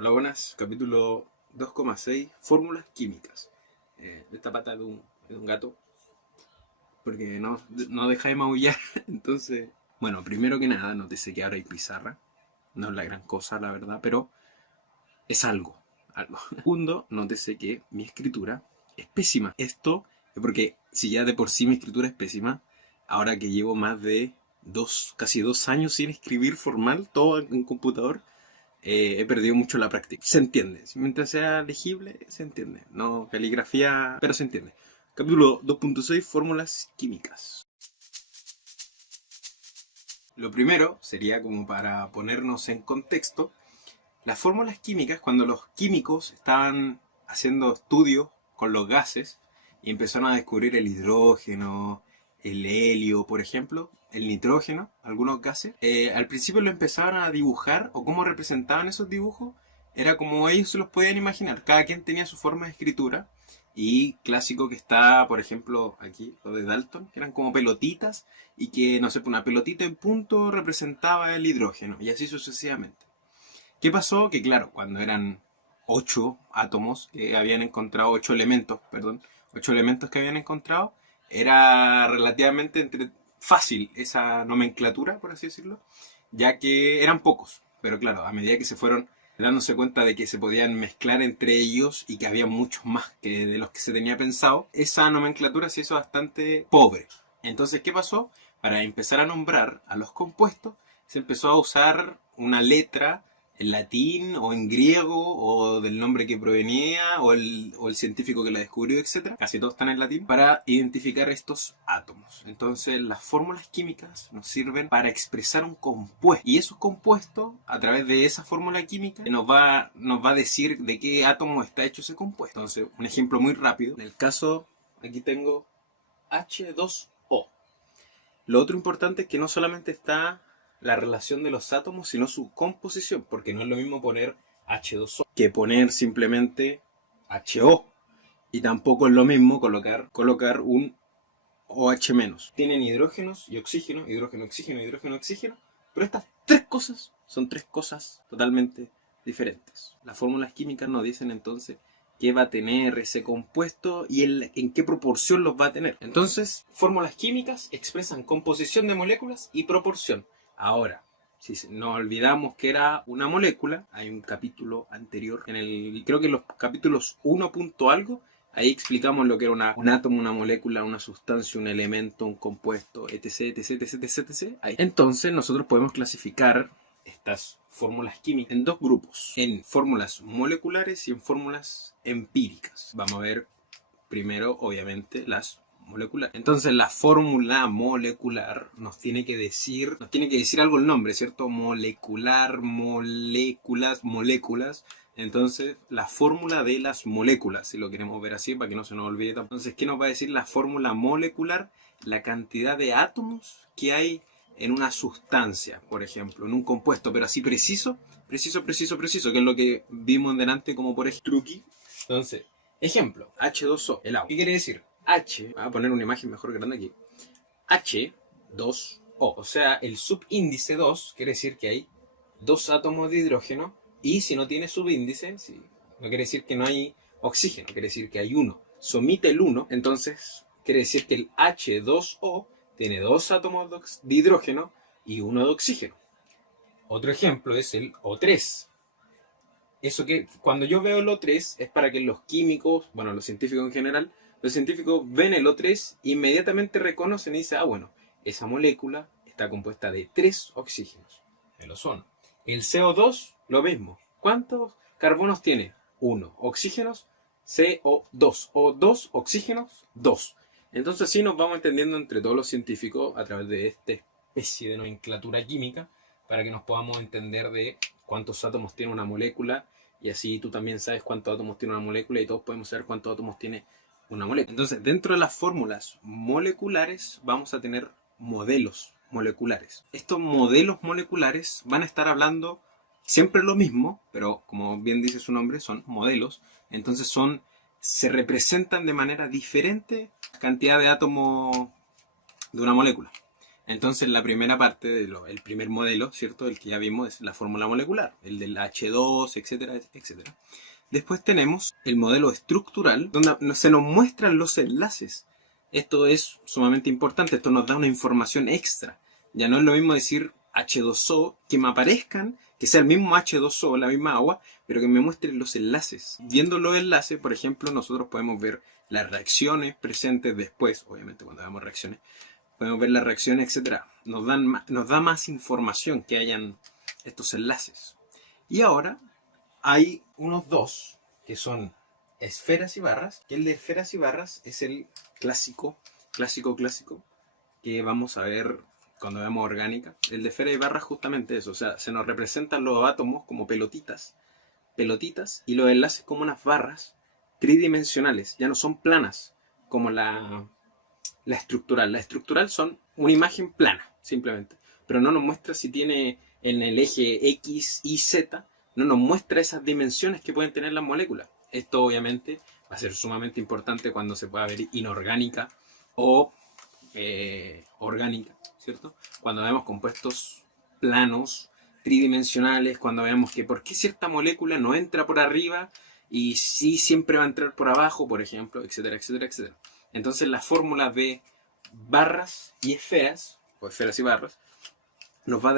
Hola, buenas. Capítulo 2,6. Fórmulas químicas. Esta pata de un gato. Porque no deja de maullar. Entonces, bueno, primero que nada, nótese que ahora hay pizarra. No es la gran cosa, la verdad, pero es algo. Algo. Segundo, nótese que mi escritura es pésima. Esto es porque si ya de por sí mi escritura es pésima, ahora que llevo más de casi 2 años sin escribir formal, todo en computador, he perdido mucho la práctica. Se entiende. Mientras sea legible, se entiende. No caligrafía, pero se entiende. Capítulo 2,6. Fórmulas químicas. Lo primero sería, como para ponernos en contexto, las fórmulas químicas, cuando los químicos estaban haciendo estudios con los gases y empezaron a descubrir el hidrógeno, el helio, por ejemplo, el nitrógeno, algunos gases, al principio lo empezaban a dibujar, o cómo representaban esos dibujos, era como ellos se los podían imaginar. Cada quien tenía su forma de escritura, y clásico que está, por ejemplo, aquí, lo de Dalton, que eran como pelotitas, y que, no sé, una pelotita en punto representaba el hidrógeno, y así sucesivamente. ¿Qué pasó? Que claro, cuando eran 8 átomos que habían encontrado, 8 elementos, perdón, 8 elementos que habían encontrado, era relativamente fácil esa nomenclatura, por así decirlo, ya que eran pocos. Pero claro, a medida que se fueron dándose cuenta de que se podían mezclar entre ellos y que había muchos más que de los que se tenía pensado, esa nomenclatura se hizo bastante pobre. Entonces, ¿qué pasó? Para empezar a nombrar a los compuestos, se empezó a usar una letra en latín o en griego o del nombre que provenía o el científico que la descubrió, etcétera. Casi todos están en latín para identificar estos átomos. Entonces las fórmulas químicas nos sirven para expresar un compuesto, y esos compuestos, a través de esa fórmula química, nos va a decir de qué átomo está hecho ese compuesto. Entonces, un ejemplo muy rápido. En el caso, aquí tengo H2O. Lo otro importante es que no solamente está la relación de los átomos, sino su composición, porque no es lo mismo poner H2O que poner simplemente HO. Y tampoco es lo mismo colocar un OH-. Tienen hidrógenos y oxígeno, hidrógeno, oxígeno, hidrógeno, oxígeno, pero estas tres cosas son tres cosas totalmente diferentes. Las fórmulas químicas nos dicen entonces qué va a tener ese compuesto y en qué proporción los va a tener. Entonces, fórmulas químicas expresan composición de moléculas y proporción. Ahora, si nos olvidamos que era una molécula, hay un capítulo anterior, creo que en los capítulos 1 punto algo, ahí explicamos lo que era un átomo, una molécula, una sustancia, un elemento, un compuesto, etc, etc, etc, etc, etc. Ahí. Entonces nosotros podemos clasificar estas fórmulas químicas en dos grupos, en fórmulas moleculares y en fórmulas empíricas. Vamos a ver primero, obviamente, las moleculares. Entonces la fórmula molecular nos tiene que decir algo el nombre, ¿cierto? Molecular, moléculas, moléculas. Entonces, la fórmula de las moléculas, si lo queremos ver así, para que no se nos olvide. Entonces, ¿qué nos va a decir la fórmula molecular? La cantidad de átomos que hay en una sustancia, por ejemplo, en un compuesto, pero así preciso, que es lo que vimos delante, como por ejemplo, truqui. Entonces, ejemplo, H2O, el agua. ¿Qué quiere decir? Voy a poner una imagen mejor grande aquí. H2O, o sea, el subíndice 2 quiere decir que hay 2 átomos de hidrógeno, y si no tiene subíndice, no quiere decir que no hay oxígeno, quiere decir que hay uno. Si omite el 1, entonces quiere decir que el H2O tiene 2 átomos de hidrógeno y 1 de oxígeno. Otro ejemplo es el O3. Eso que cuando yo veo el O3 es para que los químicos, bueno, los científicos en general, los científicos ven el O3 e inmediatamente reconocen y dicen, bueno, esa molécula está compuesta de 3 oxígenos, el ozono. El CO2, lo mismo. ¿Cuántos carbonos tiene? 1. Oxígenos, CO2. O2, oxígenos, 2. Entonces así nos vamos entendiendo entre todos los científicos a través de esta especie de nomenclatura química, para que nos podamos entender de cuántos átomos tiene una molécula, y así tú también sabes cuántos átomos tiene una molécula y todos podemos saber cuántos átomos tiene una molécula. Entonces, dentro de las fórmulas moleculares vamos a tener modelos moleculares. Estos modelos moleculares van a estar hablando siempre lo mismo, pero como bien dice su nombre, son modelos. Entonces se representan de manera diferente cantidad de átomos de una molécula. Entonces la primera parte, el primer modelo, ¿cierto? El que ya vimos es la fórmula molecular, el del H2, etcétera, etcétera. Después tenemos el modelo estructural, donde se nos muestran los enlaces. Esto es sumamente importante, esto nos da una información extra. Ya no es lo mismo decir H2O, que me aparezcan, que sea el mismo H2O, la misma agua, pero que me muestren los enlaces. Viendo los enlaces, por ejemplo, nosotros podemos ver las reacciones presentes después, obviamente cuando hagamos reacciones, podemos ver las reacciones, etc. Nos da más información que hayan estos enlaces. Y ahora hay unos dos que son esferas y barras, que el de esferas y barras es el clásico, que vamos a ver cuando veamos orgánica. El de esfera y barras justamente eso, o sea, se nos representan los átomos como pelotitas, y los enlaces como unas barras tridimensionales, ya no son planas como la estructural. La estructural son una imagen plana, simplemente, pero no nos muestra si tiene en el eje X, Y, Z, no nos muestra esas dimensiones que pueden tener las moléculas. Esto obviamente va a ser sumamente importante cuando se pueda ver inorgánica o orgánica, ¿cierto? Cuando vemos compuestos planos, tridimensionales, cuando veamos que por qué cierta molécula no entra por arriba y sí siempre va a entrar por abajo, por ejemplo, etcétera, etcétera, etcétera. Entonces la fórmula de barras y esferas, o esferas y barras, nos va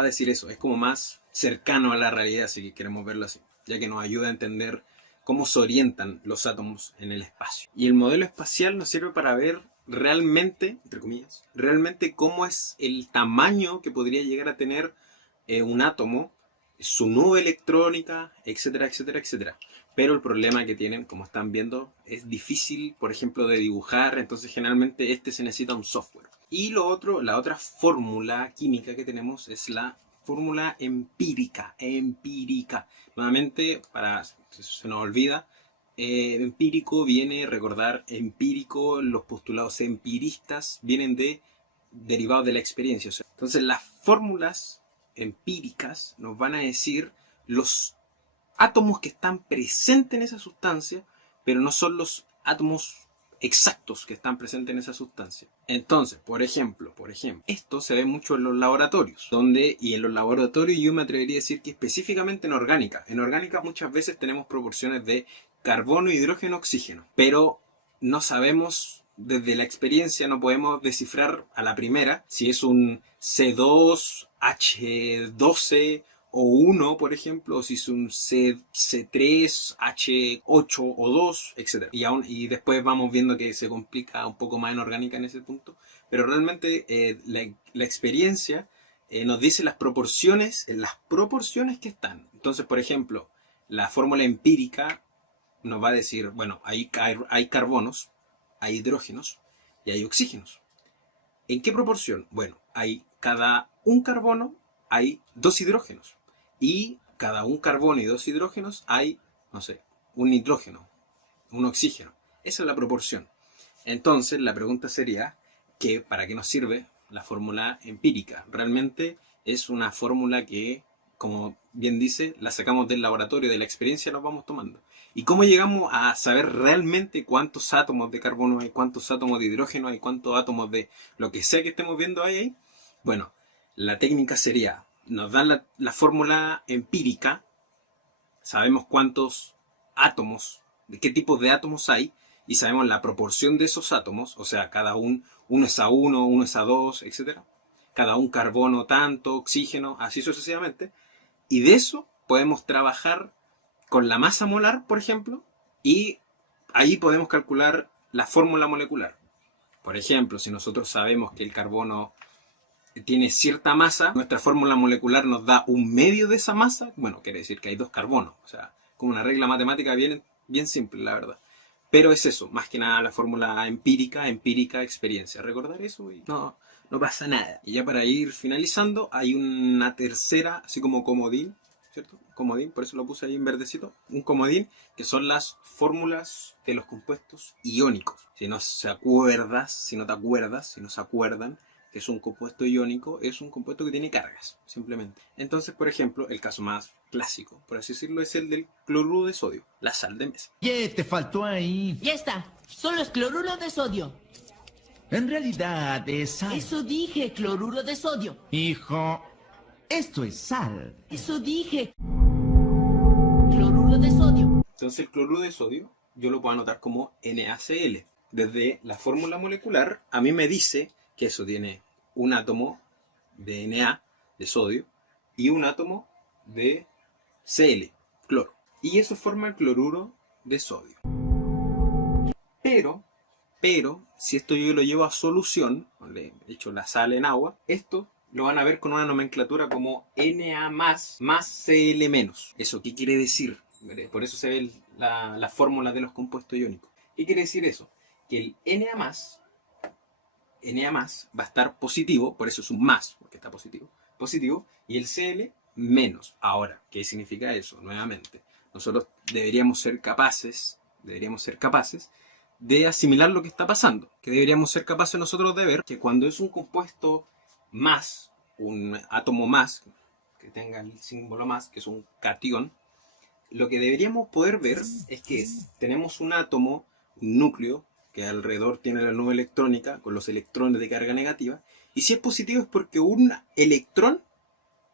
a decir eso. Es como más cercano a la realidad, si queremos verlo así, ya que nos ayuda a entender cómo se orientan los átomos en el espacio. Y el modelo espacial nos sirve para ver realmente, entre comillas, realmente cómo es el tamaño que podría llegar a tener un átomo, su nube electrónica, etcétera, etcétera, etcétera. Pero el problema que tienen, como están viendo, es difícil, por ejemplo, de dibujar, entonces generalmente se necesita un software. Y lo otro, la otra fórmula química que tenemos es la fórmula empírica. Nuevamente, para se nos olvida, empírico viene, recordar, empírico, los postulados empiristas vienen derivados de la experiencia. Entonces las fórmulas empíricas nos van a decir los átomos que están presentes en esa sustancia, pero no son los átomos exactos que están presentes en esa sustancia. Entonces, por ejemplo, esto se ve mucho en los laboratorios, y en los laboratorios yo me atrevería a decir que específicamente en orgánica. En orgánica muchas veces tenemos proporciones de carbono, hidrógeno, oxígeno, pero no sabemos, desde la experiencia no podemos descifrar a la primera si es un C2, H12 o 1, por ejemplo, o si es un C3, H8 o 2, etc. Y después vamos viendo que se complica un poco más en orgánica en ese punto. Pero realmente la experiencia nos dice las proporciones que están. Entonces, por ejemplo, la fórmula empírica nos va a decir, bueno, hay carbonos, hay hidrógenos y hay oxígenos. ¿En qué proporción? Bueno, cada un carbono hay 2 hidrógenos. Y cada un carbono y 2 hidrógenos hay, no sé, un nitrógeno, un oxígeno. Esa es la proporción. Entonces la pregunta sería, ¿para qué nos sirve la fórmula empírica? Realmente es una fórmula que, como bien dice, la sacamos del laboratorio, de la experiencia nos vamos tomando. ¿Y cómo llegamos a saber realmente cuántos átomos de carbono hay, cuántos átomos de hidrógeno hay, cuántos átomos de lo que sea que estemos viendo ahí? Bueno, la técnica sería, nos dan la fórmula empírica, sabemos cuántos átomos, de qué tipos de átomos hay, y sabemos la proporción de esos átomos, o sea, cada uno es a 1, uno es a 2, etc. Cada un carbono tanto, oxígeno, así sucesivamente. Y de eso podemos trabajar con la masa molar, por ejemplo, y ahí podemos calcular la fórmula molecular. Por ejemplo, si nosotros sabemos que el carbono tiene cierta masa, nuestra fórmula molecular nos da un medio de esa masa, bueno, quiere decir que hay 2 carbonos, o sea, como una regla matemática bien simple, la verdad. Pero es eso, más que nada la fórmula empírica, experiencia. Recordar eso y no pasa nada. Y ya para ir finalizando, hay una tercera, así como comodín, ¿cierto? Comodín, por eso lo puse ahí en verdecito. Un comodín, que son las fórmulas de los compuestos iónicos. Si no se acuerdan, que es un compuesto iónico, es un compuesto que tiene cargas, simplemente. Entonces, por ejemplo, el caso más clásico, por así decirlo, es el del cloruro de sodio, la sal de mesa. Te faltó ahí. Ya está, solo es cloruro de sodio. En realidad es sal. Eso dije, cloruro de sodio. Hijo, esto es sal. Eso dije, cloruro de sodio. Entonces el cloruro de sodio yo lo puedo anotar como NaCl. Desde la fórmula molecular a mí me dice que eso tiene un átomo de Na, de sodio, y un átomo de Cl, cloro. Y eso forma el cloruro de sodio. Pero, si esto yo lo llevo a solución, le echo la sal en agua, esto lo van a ver con una nomenclatura como Na más Cl menos. ¿Eso qué quiere decir? Por eso se ve la fórmula de los compuestos iónicos. ¿Qué quiere decir eso? Que el Na más va a estar positivo, por eso es un más, porque está positivo, y el Cl menos. Ahora, ¿qué significa eso? Nuevamente, nosotros deberíamos ser capaces de asimilar lo que está pasando, que deberíamos ser capaces nosotros de ver que cuando es un compuesto más, un átomo más, que tenga el símbolo más, que es un catión, lo que deberíamos poder ver es que tenemos un átomo, un núcleo, que alrededor tiene la nube electrónica con los electrones de carga negativa, y si es positivo es porque un electrón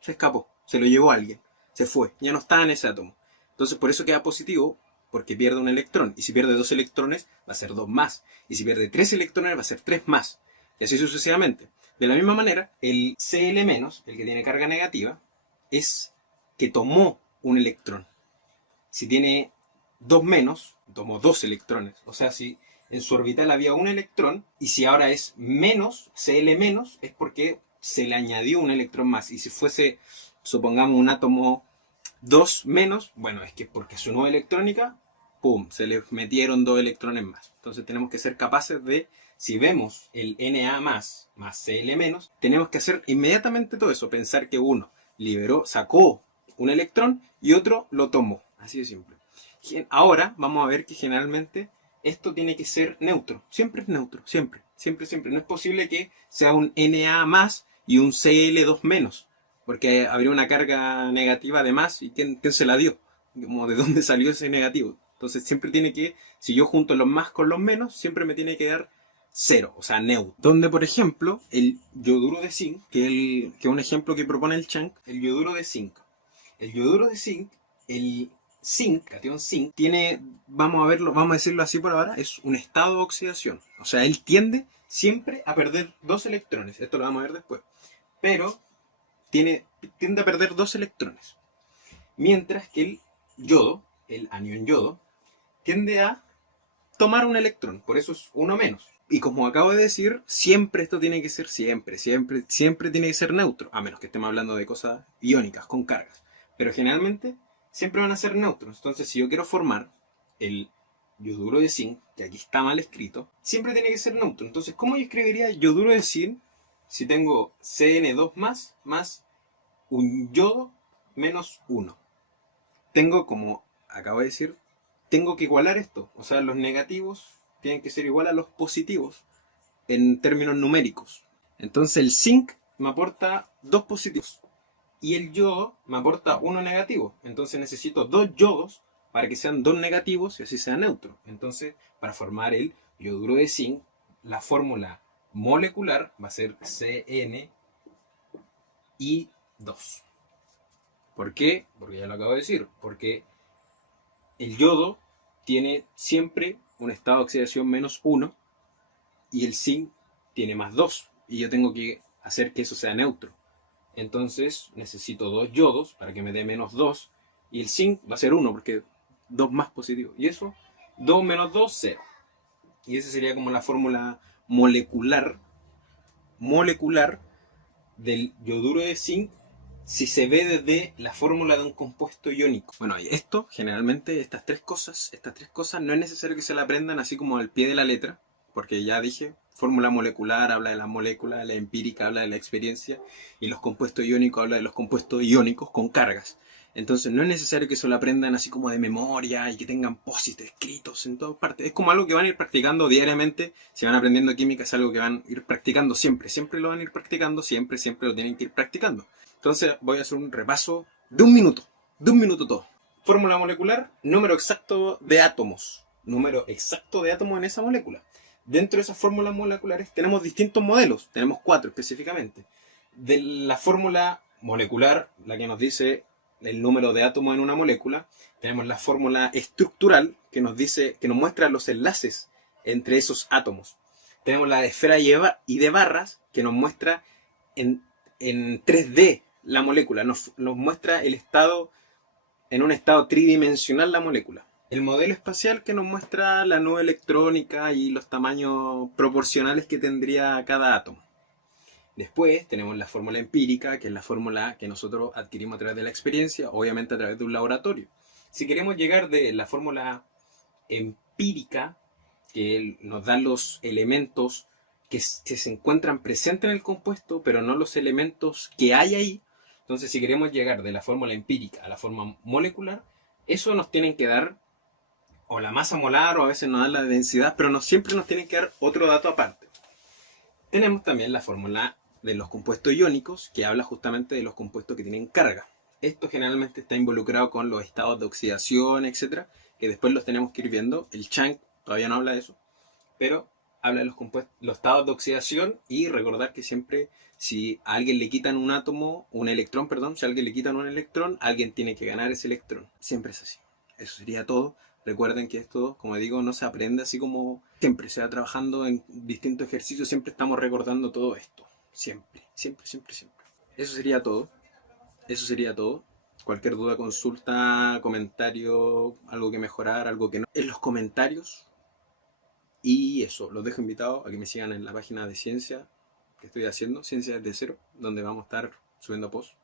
se escapó, se lo llevó a alguien, se fue, ya no está en ese átomo. Entonces por eso queda positivo, porque pierde un electrón, y si pierde 2 electrones va a ser 2 más, y si pierde 3 electrones va a ser 3 más, y así sucesivamente. De la misma manera, el Cl-, el que tiene carga negativa, es que tomó un electrón. Si tiene 2 menos, tomó 2 electrones, o sea, si en su orbital había un electrón, y si ahora es menos, Cl-, es porque se le añadió un electrón más, y si fuese, supongamos, un átomo 2 menos, bueno, es que porque su nube electrónica, ¡pum!, se le metieron 2 electrones más. Entonces tenemos que ser capaces de, si vemos el Na más Cl-, tenemos que hacer inmediatamente todo eso, pensar que uno sacó un electrón y otro lo tomó, así de simple. Ahora vamos a ver que generalmente esto tiene que ser neutro, siempre es neutro, siempre. No es posible que sea un Na más y un Cl2 menos, porque habría una carga negativa de más, y ¿quién se la dio? Como ¿de dónde salió ese negativo? Entonces siempre tiene que, si yo junto los más con los menos, siempre me tiene que dar cero, o sea, neutro. Donde, por ejemplo, el yoduro de zinc, que es un ejemplo que propone el Chang, el yoduro de zinc. El yoduro de zinc, el zinc, catión zinc, tiene, vamos a decirlo así por ahora, es un estado de oxidación. O sea, él tiende siempre a perder 2 electrones. Esto lo vamos a ver después. Pero tiende a perder 2 electrones. Mientras que el yodo, el anión yodo, tiende a tomar un electrón. Por eso es uno menos. Y como acabo de decir, siempre esto tiene que ser siempre tiene que ser neutro. A menos que estemos hablando de cosas iónicas, con cargas. Pero generalmente siempre van a ser neutros. Entonces, si yo quiero formar el yoduro de zinc, que aquí está mal escrito, siempre tiene que ser neutro. Entonces, ¿cómo yo escribiría yoduro de zinc si tengo Cn2 más un yodo menos 1? Tengo, como acabo de decir, tengo que igualar esto. O sea, los negativos tienen que ser igual a los positivos en términos numéricos. Entonces el zinc me aporta 2 positivos y el yodo me aporta 1 negativo. Entonces necesito 2 yodos para que sean 2 negativos y así sea neutro. Entonces, para formar el yoduro de zinc, la fórmula molecular va a ser CnI2. ¿Por qué? Porque ya lo acabo de decir. Porque el yodo tiene siempre un estado de oxidación menos 1 y el zinc tiene más 2. Y yo tengo que hacer que eso sea neutro. Entonces necesito 2 yodos para que me dé menos 2. Y el zinc va a ser 1 porque 2 más positivo. Y eso, 2 menos 2, 0. Y esa sería como la fórmula molecular del yoduro de zinc si se ve desde la fórmula de un compuesto iónico. Bueno, esto, generalmente, estas tres cosas, no es necesario que se la aprendan así como al pie de la letra, porque ya dije, fórmula molecular habla de la molécula, la empírica habla de la experiencia, y los compuestos iónicos habla de los compuestos iónicos con cargas. Entonces no es necesario que se lo aprendan así como de memoria y que tengan posits escritos en todas partes. Es como algo que van a ir practicando diariamente. Si van aprendiendo química es algo que van a ir practicando siempre. Siempre lo van a ir practicando, siempre lo tienen que ir practicando. Entonces voy a hacer un repaso de un minuto todo. Fórmula molecular, número exacto de átomos. Número exacto de átomos en esa molécula. Dentro de esas fórmulas moleculares tenemos distintos modelos, tenemos 4 específicamente. De la fórmula molecular, la que nos dice el número de átomos en una molécula, tenemos la fórmula estructural, que nos dice, que nos muestra los enlaces entre esos átomos. Tenemos la de esfera y de barras, que nos muestra en 3D la molécula, nos muestra el estado, en un estado tridimensional la molécula. El modelo espacial, que nos muestra la nube electrónica y los tamaños proporcionales que tendría cada átomo. Después tenemos la fórmula empírica, que es la fórmula que nosotros adquirimos a través de la experiencia, obviamente a través de un laboratorio. Si queremos llegar de la fórmula empírica, que nos da los elementos que se encuentran presentes en el compuesto, pero no los elementos que hay ahí. Entonces, si queremos llegar de la fórmula empírica a la fórmula molecular, eso nos tienen que dar o la masa molar, o a veces nos dan la densidad, pero siempre nos tienen que dar otro dato aparte. Tenemos también la fórmula de los compuestos iónicos, que habla justamente de los compuestos que tienen carga. Esto generalmente está involucrado con los estados de oxidación, etcétera, que después los tenemos que ir viendo. El Chang todavía no habla de eso, pero habla de los estados de oxidación, y recordar que siempre, si a alguien le quitan un electrón, si a alguien le quitan un electrón, alguien tiene que ganar ese electrón. Siempre es así. Eso sería todo. Recuerden que esto, como digo, no se aprende así como siempre. Se va trabajando en distintos ejercicios, siempre estamos recordando todo esto. Siempre, siempre, siempre, siempre. Eso sería todo. Eso sería todo. Cualquier duda, consulta, comentario, algo que mejorar, algo que no, en los comentarios. Y eso, los dejo invitados a que me sigan en la página de ciencia que estoy haciendo, Ciencia desde Cero, donde vamos a estar subiendo posts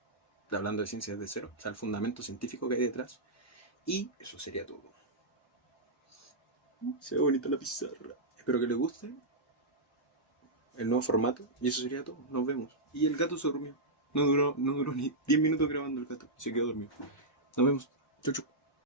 hablando de ciencia desde cero, o sea, el fundamento científico que hay detrás. Y eso sería todo. Se ve bonita la pizarra. Espero que les guste el nuevo formato. Y eso sería todo. Nos vemos. Y el gato se durmió. No duró ni 10 minutos grabando el gato. Se quedó dormido. Nos vemos. Chau, chau.